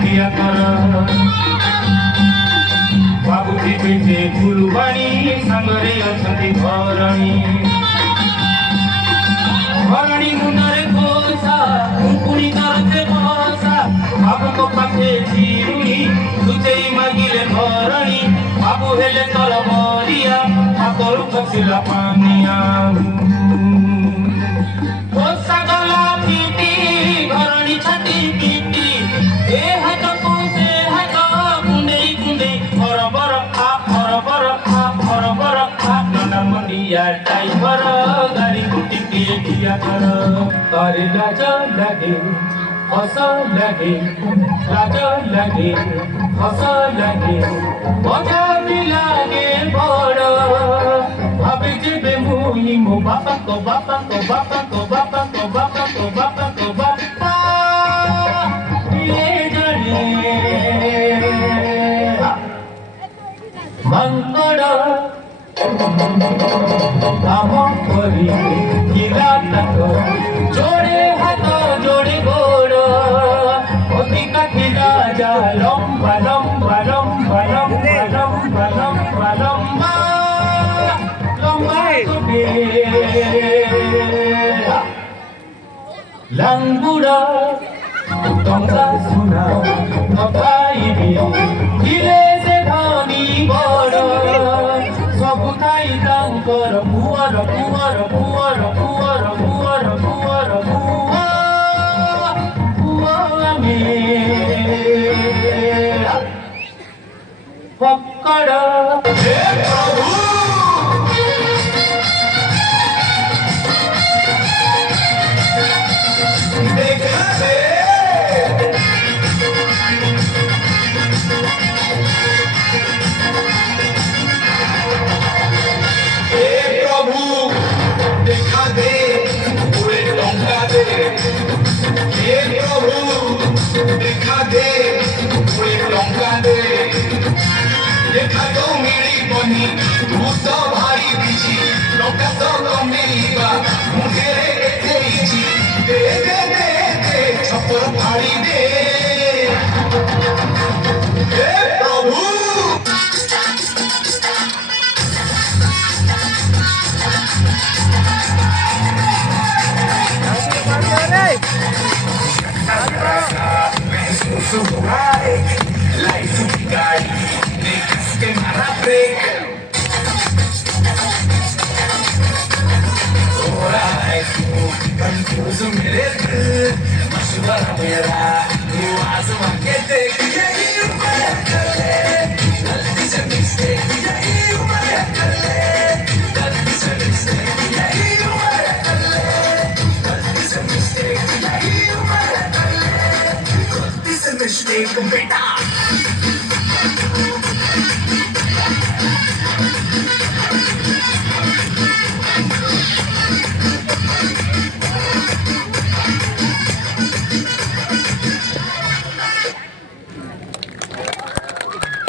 ଠିଆ କର ବାବୁଜୀ ପିଠେ ଫୁଲବାଣୀ ସାଙ୍ଗରେ ଅଛନ୍ତି ଘରଣୀ ଘରଣୀ ମୁଣ୍ଡରେ କୋସା ପୁଣି ତରଫେ ବସା ବାବୁଙ୍କ ପାଖେ ଚିରୁଣି ଲୁଚେଇ ମାଗିଲେ ଘରଣୀ ବାବୁ ହେଲେ ତର ମରିଆ ହାତରୁ ଖସିଲା ପାନିଆ କୋସା ଗଲା ପିଟି ଘରଣୀ ଛାତି ପିଟି ଏ ହାତକୁ ସେ ହାତ କୁଣ୍ଡେଇ କୁଣ୍ଡେଇ ଫରବର ଆ ଫରବର ଆ ଫରବର ଆ ନନା ମଣ୍ଡିଆ ଟାଇଭର ଗାଡ଼ିକୁ ଟିକେ ଠିଆ କର ତାରେ ଲାଜ ଲାଗେ ହସ ଲାଗେ ଲାଜ ଲାଗେ ହସ ଲାଗେ ମଜା ବି ଲାଗେ ବଡ଼ ଭାବି ଯିବେ ମୁଇଁ ମୋ ବାପାଙ୍କ ବାପାଙ୍କ ବାପାଙ୍କ ବାପାଙ୍କ ବାପାଙ୍କ ବାପାଙ୍କ ବାପା ଇଏ ଜାଣେ ମାଙ୍କଡ଼ କାମ କରି ଥିଲା ତାକ ଯୋଡ଼େ ହାତ ଯୋଡ଼େ ଗୋଡ଼ ଅଧିକା ଥିଲା ଯା ଲମ୍ବା ଲମ୍ବା ଲମ୍ବା ଲମ୍ବା ଲମ୍ବା ଲମ୍ବା ଲମ୍ବା ଲମ୍ବା ଗୋଟେ ଲାଙ୍ଗୁଡ଼ ଟଙ୍କା ସୁନା ନଥାଇବି ଥିଲେ ସେ ଧନୀ ବଡ଼ ସବୁ ଥାଇ ତାଙ୍କର ପୁଅର ପୁଅର ପୁଅର ପୁଅର ପୁଅର ପୁଅର ପୁଅ ପୁଅ ଆମେ ପକଡ଼ देखा दे पूरे लंका दे देखा तो मेरी बनी भूत भारी बिची लंका तो कमेइबा मुझे देइची दे दे दे दे छपर फाड़ी दे हे प्रभु Life to be guided, niggas can not break. Alright, confuse me little, mas agora verá, eu acho que tem que ir uma That is a mistake, yeah, uma That is a mistake, yeah, uma That is a mistake, yeah, uma That is a mistake, beta.